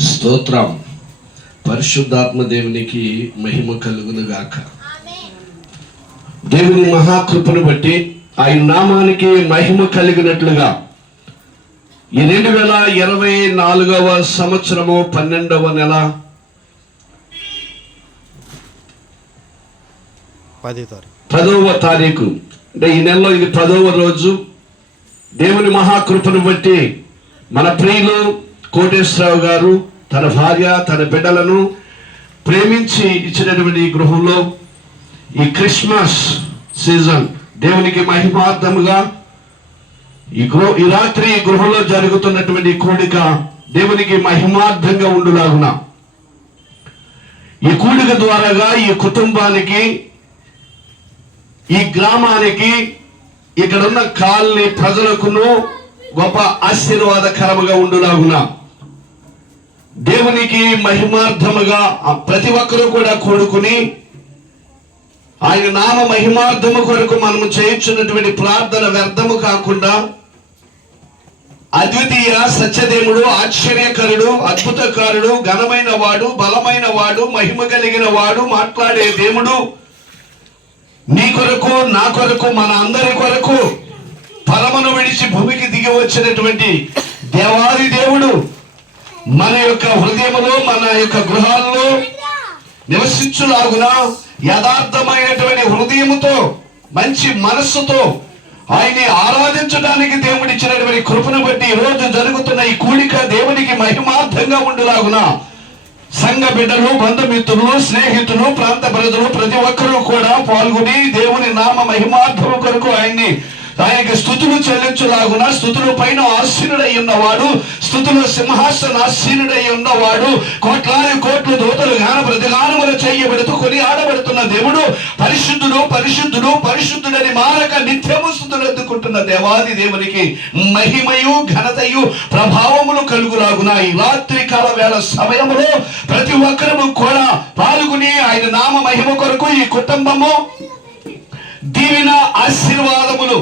స్తోత్రం. పరిశుద్ధాత్మ దేవునికి మహిమ కలుగును గాక దేవుని మహాకృపను బట్టి ఆయన నామానికి మహిమ కలిగినట్లుగా ఈ రెండు వేల ఇరవై నాలుగవ సంవత్సరము పన్నెండవ నెల పదవ తారీఖు. అంటే ఈ నెలలో ఇది పదవ రోజు. దేవుని మహాకృపను బట్టి మన ప్రియులు కోటేశ్వరరావు గారు తన భార్య తన బిడ్డలను ప్రేమించి ఇచ్చినటువంటి ఈ గృహంలో ఈ క్రిస్మస్ సీజన్ దేవునికి మహిమార్థముగా ఈ గృహ ఈ రాత్రి ఈ గృహంలో జరుగుతున్నటువంటి కూడిక దేవునికి మహిమార్థంగా ఉండులాగున. ఈ కూడిక ద్వారాగా ఈ కుటుంబానికి ఈ గ్రామానికి ఇక్కడ ఉన్న కాలనీ ప్రజలకును గొప్ప ఆశీర్వాదకరముగా ఉండులాగున. దేవునికి మహిమార్థముగా ప్రతి ఒక్కరూ కూడా కోరుకుని ఆయన నామ మహిమార్థము కొరకు మనము చేయించున్నటువంటి ప్రార్థన వ్యర్థము కాకుండా అద్వితీయ సత్యదేవుడు ఆశ్చర్యకరుడు అద్భుతకారుడు ఘనమైన వాడు బలమైన వాడు మహిమ కలిగిన వాడు మాట్లాడే దేవుడు నీ కొరకు నా కొరకు మన అందరి కొరకు పరమను విడిచి భూమికి దిగి వచ్చినటువంటి దేవాది దేవుడు మన యొక్క హృదయంలో మన యొక్క గృహాల్లో నివసించులాగున యథార్థమైనటువంటి హృదయముతో మంచి మనస్సుతో ఆయన్ని ఆరాధించడానికి దేవుడు ఇచ్చినటువంటి కృపను బట్టి ఈరోజు జరుగుతున్న ఈ కూడిక దేవునికి మహిమార్థంగా ఉండులాగున సంఘ బిడ్డలు బంధుమిత్రులు స్నేహితులు ప్రాంత ప్రజలు ప్రతి ఒక్కరూ కూడా పాల్గొని దేవుని నామ మహిమార్థము కొరకు ఆయన్ని ఆయనకి స్థుతులు చెల్లించులాగున స్థుతుల పైన ఆసీనుడై ఉన్నవాడు స్థుతుల సింహాసనాసీనుడై ఉన్నవాడు కోట్లాది కోట్లు దూతలు గాన ప్రతిగానములు చేయబడుతూ కొని ఆడబెడుతున్న దేవుడు పరిశుద్ధుడు పరిశుద్ధుడు పరిశుద్ధుడని మారక నిత్యము స్థుతులు ఎత్తుకుంటున్న దేవాది దేవునికి మహిమయు ఘనతయు ప్రభావములు కలుగులాగున. ఈ రాత్రి కాల వేళ సమయములో ప్రతి ఒక్కరము కూడా పాల్గొని ఆయన నామ మహిమ కొరకు ఈ కుటుంబము దీవిన ఆశీర్వాదములు